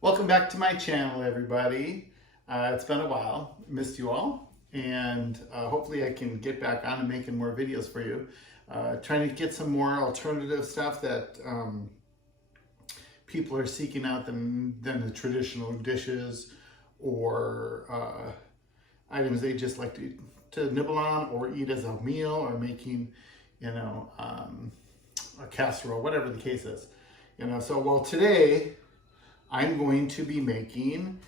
Welcome back to my channel, everybody. It's been a while. Missed you all. And hopefully I can get back on and making more videos for you. Trying to get some more alternative stuff that people are seeking out than the traditional dishes or items they just like to nibble on or eat as a meal, or making, a casserole, whatever the case is. So today I'm going to be making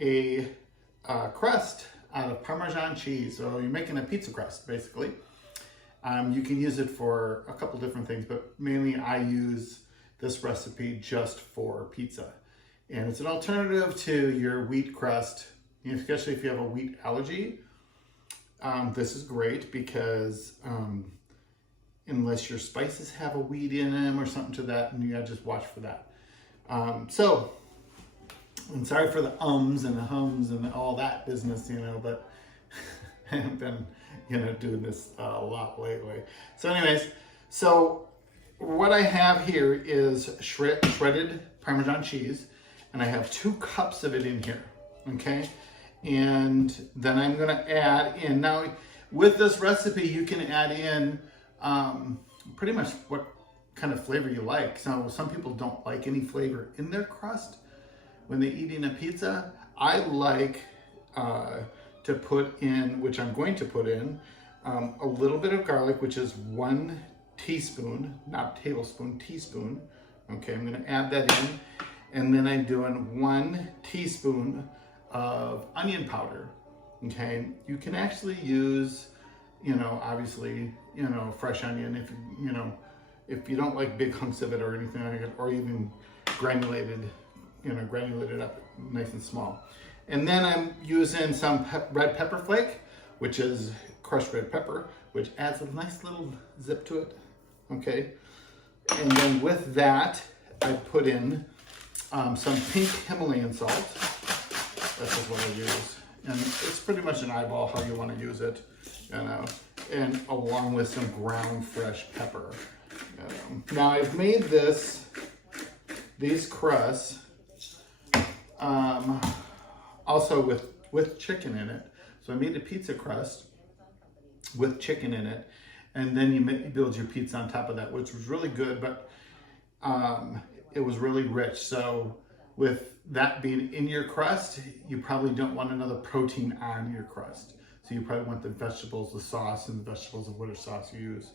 a crust out of Parmesan cheese. So you're making a pizza crust, basically. You can use it for a couple different things, but mainly I use this recipe just for pizza. And it's an alternative to your wheat crust, especially if you have a wheat allergy. This is great because unless your spices have a wheat in them or something to that, and you gotta just watch for that. And sorry for the ums and the hums and all that business, but I have been, doing this a lot lately. So anyways, so what I have here is shredded Parmesan cheese, and I have 2 cups of it in here, okay? And then I'm gonna add in, now with this recipe, you can add in pretty much what kind of flavor you like. So some people don't like any flavor in their crust when they're eating a pizza. I like to put in, which I'm going to put in, a little bit of garlic, which is 1 teaspoon, not tablespoon, teaspoon. Okay, I'm gonna add that in. And then I'm doing 1 teaspoon of onion powder. Okay, you can actually use, obviously, fresh onion if you don't like big hunks of it or anything like it, or even granulated, granulated up nice and small. And then I'm using some red pepper flake, which is crushed red pepper, which adds a nice little zip to it, okay? And then with that, I put in some pink Himalayan salt. That's just what I use. And it's pretty much an eyeball how you want to use it, and along with some ground fresh pepper. Now I've made these crusts also with chicken in it. So I made a pizza crust with chicken in it, and then you build your pizza on top of that, which was really good, but it was really rich. So with that being in your crust, you probably don't want another protein on your crust. So you probably want the vegetables, the sauce, and the vegetables of whatever sauce you use,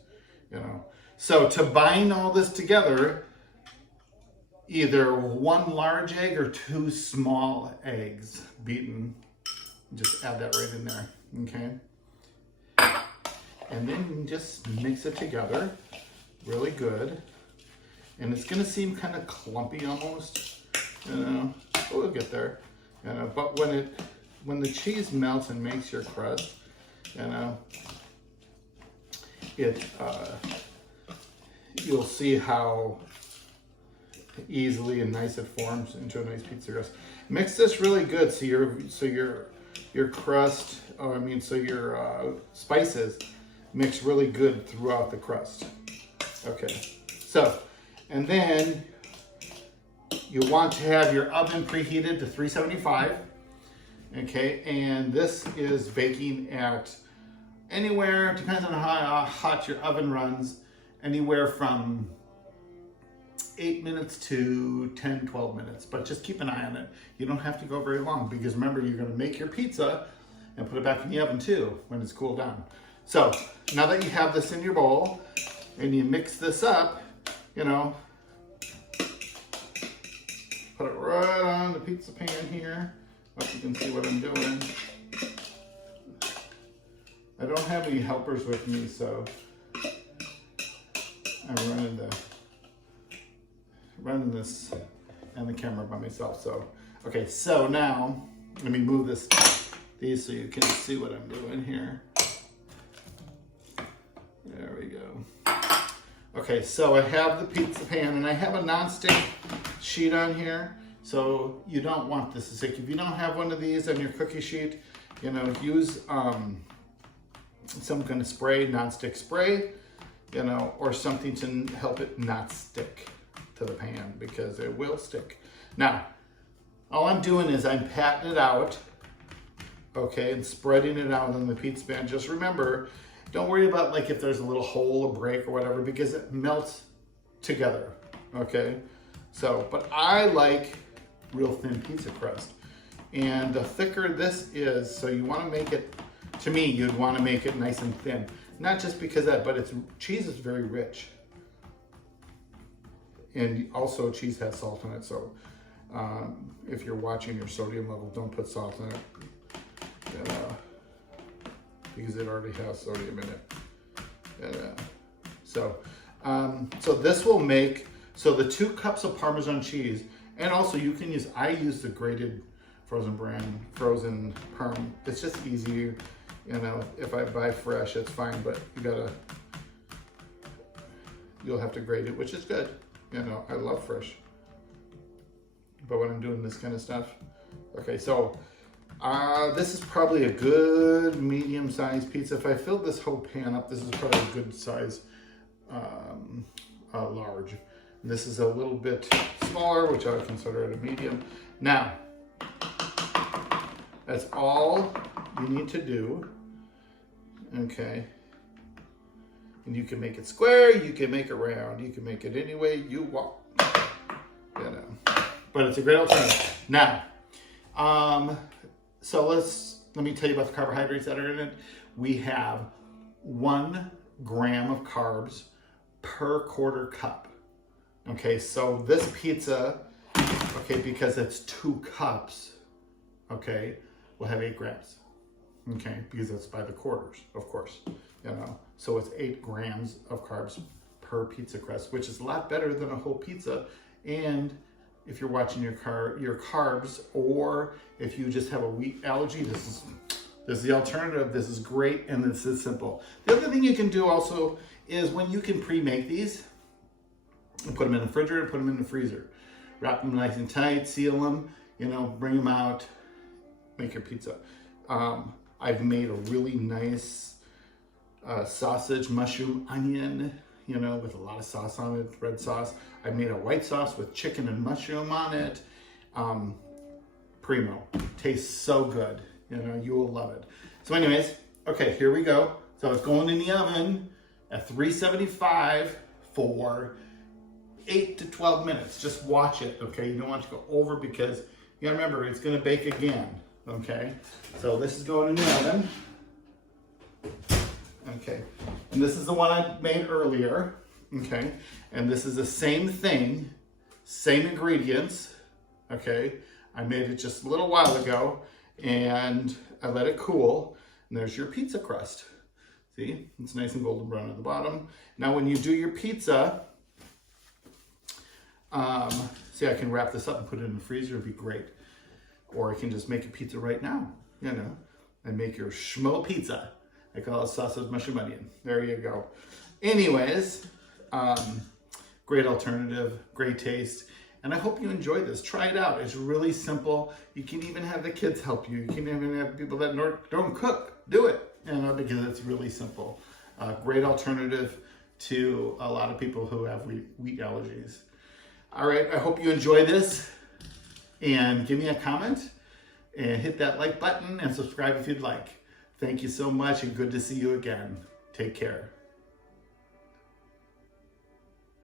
So to bind all this together, either 1 large egg or 2 small eggs beaten. Just add that right in there, okay? And then you can just mix it together really good. And it's gonna seem kind of clumpy almost, but we'll get there. But when the cheese melts and makes your crust, you'll see how easily and nice it forms into a nice pizza crust. Mix this really good so your crust, so your spices mix really good throughout the crust. Okay, so, and then you want to have your oven preheated to 375. Okay, and this is baking at anywhere, depends on how hot your oven runs, anywhere from 8 minutes to 10, 12 minutes, but just keep an eye on it. You don't have to go very long, because remember, you're gonna make your pizza and put it back in the oven too when it's cooled down. So now that you have this in your bowl and you mix this up, put it right on the pizza pan here. Hope you can see what I'm doing. I don't have any helpers with me, so I'm running this and the camera by myself. So, okay, so now let me move these so you can see what I'm doing here. There we go. Okay, so I have the pizza pan, and I have a non-stick sheet on here. So you don't want this to stick. If you don't have one of these on your cookie sheet, use some kind of spray, non-stick spray, or something to help it not stick to the pan, because it will stick. Now, all I'm doing is I'm patting it out, okay, and spreading it out on the pizza pan. Just remember, don't worry about like if there's a little hole or break or whatever, because it melts together, okay? So, but I like real thin pizza crust. And the thicker this is, so you want to make it, to me, you'd want to make it nice and thin. Not just because of that, but cheese is very rich. And also cheese has salt in it, so if you're watching your sodium level, don't put salt in it, because it already has sodium in it. So this will make, so the 2 cups of Parmesan cheese, and also you can use, I use the grated frozen Parm. It's just easier, you know, if I buy fresh, it's fine, but you'll have to grate it, which is good. You know, I love fresh. But when I'm doing this kind of stuff, okay, so this is probably a good medium-sized pizza. If I filled this whole pan up, this is probably a good size large. This is a little bit smaller, which I would consider it a medium. Now, that's all you need to do, okay? And you can make it square, you can make it round, you can make it any way you want, you know. But it's a great alternative. Now, so let me tell you about the carbohydrates that are in it. We have 1 gram of carbs per 1/4 cup. Okay, so this pizza, okay, because it's 2 cups, okay, will have 8 grams. Okay, because it's by the quarters, of course, you know. So it's 8 grams of carbs per pizza crust, which is a lot better than a whole pizza. And if you're watching your carbs, or if you just have a wheat allergy, this is the alternative. This is great, and this is simple. The other thing you can do also is when you can pre-make these, and put them in the refrigerator, put them in the freezer. Wrap them nice and tight, seal them, you know, bring them out, make your pizza. I've made a really nice sausage, mushroom, onion, you know, with a lot of sauce on it, red sauce. I made a white sauce with chicken and mushroom on it. Primo. Tastes so good. You know, you will love it. So anyways, okay, here we go. So it's going in the oven at 375 for 8 to 12 minutes. Just watch it, okay? You don't want it to go over, because you gotta remember, it's gonna bake again, okay? So this is going in the oven. Okay, and this is the one I made earlier, okay? And this is the same thing, same ingredients, okay? I made it just a little while ago, and I let it cool, and there's your pizza crust. See, it's nice and golden brown at the bottom. Now when you do your pizza, see, I can wrap this up and put it in the freezer, it'd be great. Or I can just make a pizza right now, you know, and make your schmo pizza. I call it sausage, mushroom, onion. There you go. Anyways, great alternative, great taste. And I hope you enjoy this. Try it out. It's really simple. You can even have the kids help you. You can even have people that don't cook. Do it, you know, because it's really simple. Great alternative to a lot of people who have wheat allergies. All right, I hope you enjoy this. And give me a comment. And hit that like button and subscribe if you'd like. Thank you so much, and good to see you again. Take care.